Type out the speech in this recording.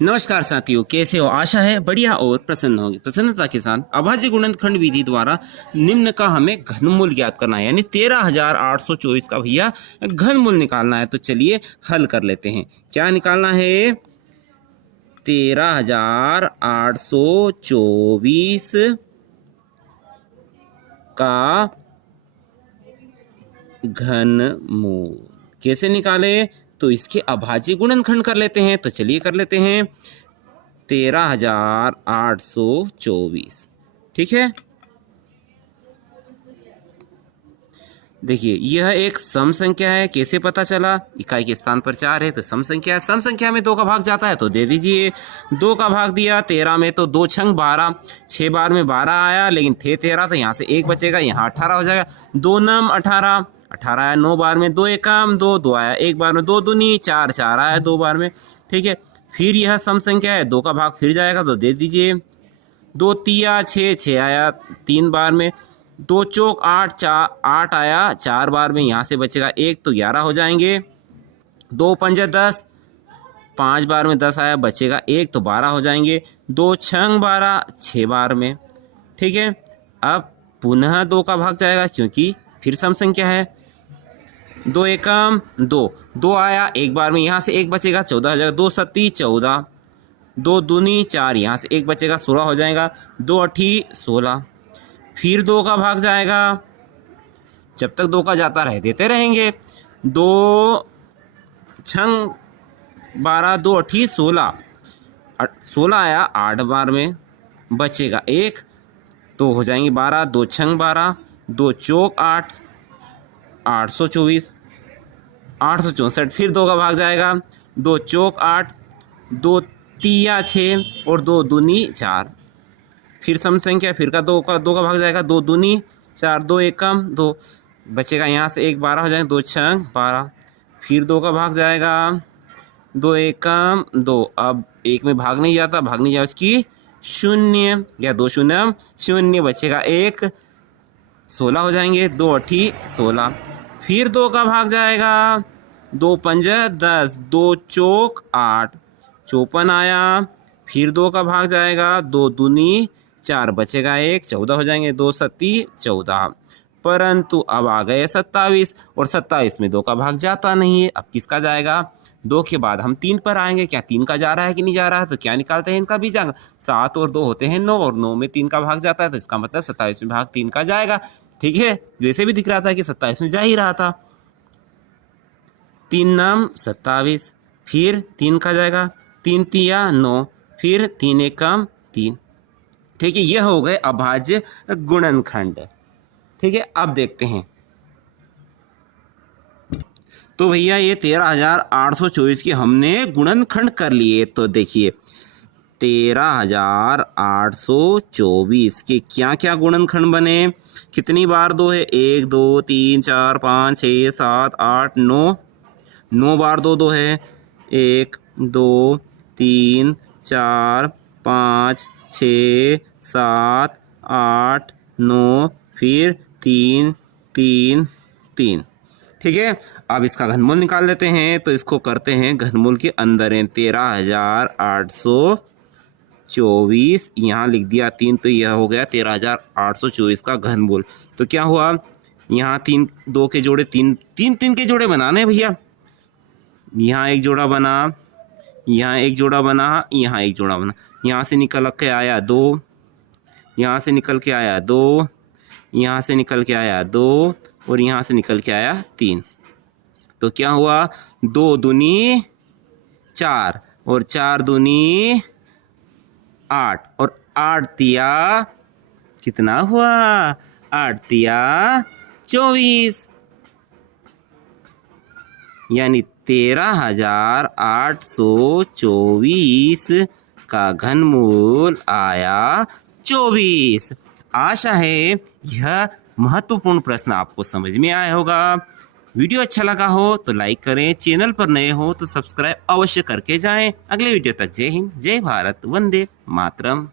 नमस्कार साथियों, कैसे हो? आशा है बढ़िया और प्रसन्न होगी। प्रसन्नता के साथ अभाज्य गुणनखंड विधि द्वारा निम्न का हमें घनमूल ज्ञात करना है, यानी 13,824 का भैया घनमूल निकालना है। तो चलिए हल कर लेते हैं। क्या निकालना है? 13,824 का घनमूल कैसे निकाले? तो इसके अभाज्य गुणनखंड कर लेते हैं। तो चलिए कर लेते हैं। 13,824, ठीक है। देखिए, यह एक सम संख्या है। कैसे पता चला? इकाई के स्थान पर 4 है तो सम संख्या है। सम संख्या में 2 का भाग जाता है तो दे दीजिए। 2 का भाग दिया 13 में तो 2 छंग 12, 6 बार में 12 आया, लेकिन थे 13 तो यहाँ से 1 बचेगा, यहाँ 18 हो जाएगा। 2 नम 18, 18 आया 9 बार में, 2 एकम 2, 2 आया 1 बार में, 2 दूनी 4, 4 आया 2 बार में, ठीक है। फिर यह सम संख्या है, 2 का भाग फिर जाएगा तो दे दीजिए। 2 तिया 6, 6 आया 3 बार में, 2 चौक 8, 8 आया 4 बार में, यहाँ से बचेगा 1 तो 11 हो जाएंगे। 2 पंजे 10, 5 बार में 10 आया, बचेगा 1 तो 12 हो जाएंगे। 2 छंग 12, 6 बार में, ठीक है। अब पुनः 2 का भाग जाएगा क्योंकि फिर सम संख्या है। 2 एकम 2, 2 आया 1 बार में, यहाँ से 1 बचेगा 14 हो जाएगा। 2 सत्ती 14, 2 दूनी 4, यहाँ से 1 बचेगा 16 हो जाएगा। 2 अठी 16, फिर 2 का भाग जाएगा। जब तक 2 का जाता रहे देते रहेंगे। 2 छंग 12, 2 अठी 16, 16 आया 8 बार में, बचेगा 1 तो हो जाएंगे 12। 2 छंग 12, 2 चौक 8, 824, 864, फिर 2 का भाग जाएगा। 2 चौक 8, 2 तिया 6 और 2 दूनी 4, फिर सम संख्या, फिर का 2 का भाग जाएगा। 2 दूनी 4, 2 एकम 2, बचेगा यहाँ से 1 12 हो जाएगा। 2 छंग 12, फिर 2 का भाग जाएगा। 2 एकम 2, अब 1 में भाग नहीं जाता, भाग नहीं जाए उसकी 0 या 2 शून्य 0, बचेगा 1, 16 हो जाएंगे। 2 अठी 16, फिर 2 का भाग जाएगा। 2 पंजे 10, 2 चौक 8, 54 आया, फिर 2 का भाग जाएगा। 2 दूनी 4, बचेगा 1, 14 हो जाएंगे। 2 सत्ती 14, परंतु अब आ गए 27 और 27 में 2 का भाग जाता नहीं है। अब किसका जाएगा? 2 के बाद हम 3 पर आएंगे। क्या 3 का जा रहा है कि नहीं जा रहा है? तो क्या निकालते हैं इनका भी जाएगा। 7 और 2 होते हैं 9 और 9 में 3 का भाग जाता है तो इसका मतलब 27 में भाग 3 का जाएगा, ठीक है। वैसे भी दिख रहा था कि 27 में जा ही रहा था। 3 नम 27, फिर 3 का जाएगा। 3 तिया 9, फिर 3 एकम 3, ठीक है। यह हो गए अभाज्य गुणनखंड, ठीक है। अब देखते हैं। तो भैया ये 13,824 की हमने गुणनखंड कर लिए। तो देखिए 13,824 के क्या क्या गुणनखंड बने? कितनी बार 2 है? 1 2 3 4 5 6 7 8 9, 9 बार 2 2 है। 1 2 3 4 5 6 7 8 9, फिर 3 3 3, ठीक है। अब इसका घनमूल निकाल लेते हैं। तो इसको करते हैं घनमूल के अंदर है। 13,824, यहाँ लिख दिया 3 तो यह हो गया 13,824 का घनमूल। तो क्या हुआ? यहाँ 3 2 के जोड़े 3 3 3 के जोड़े बनाने भैया। यहाँ एक जोड़ा बना, यहाँ एक जोड़ा बना, यहाँ एक जोड़ा बना। यहाँ से निकल के आया 2, यहाँ से निकल के आया 2, यहाँ से निकल के आया 2 और यहाँ से निकल के आया 3। तो क्या हुआ? 2 दूनी 4 और 4 दूनी 8 और 8 तिया कितना हुआ? 8 तिया 24, यानी 13,824 का घनमूल आया 24। आशा है यह महत्वपूर्ण प्रश्न आपको समझ में आया होगा। वीडियो अच्छा लगा हो तो लाइक करें, चैनल पर नए हो तो सब्सक्राइब अवश्य करके जाएं। अगले वीडियो तक जय हिंद, जय भारत, वंदे मातरम।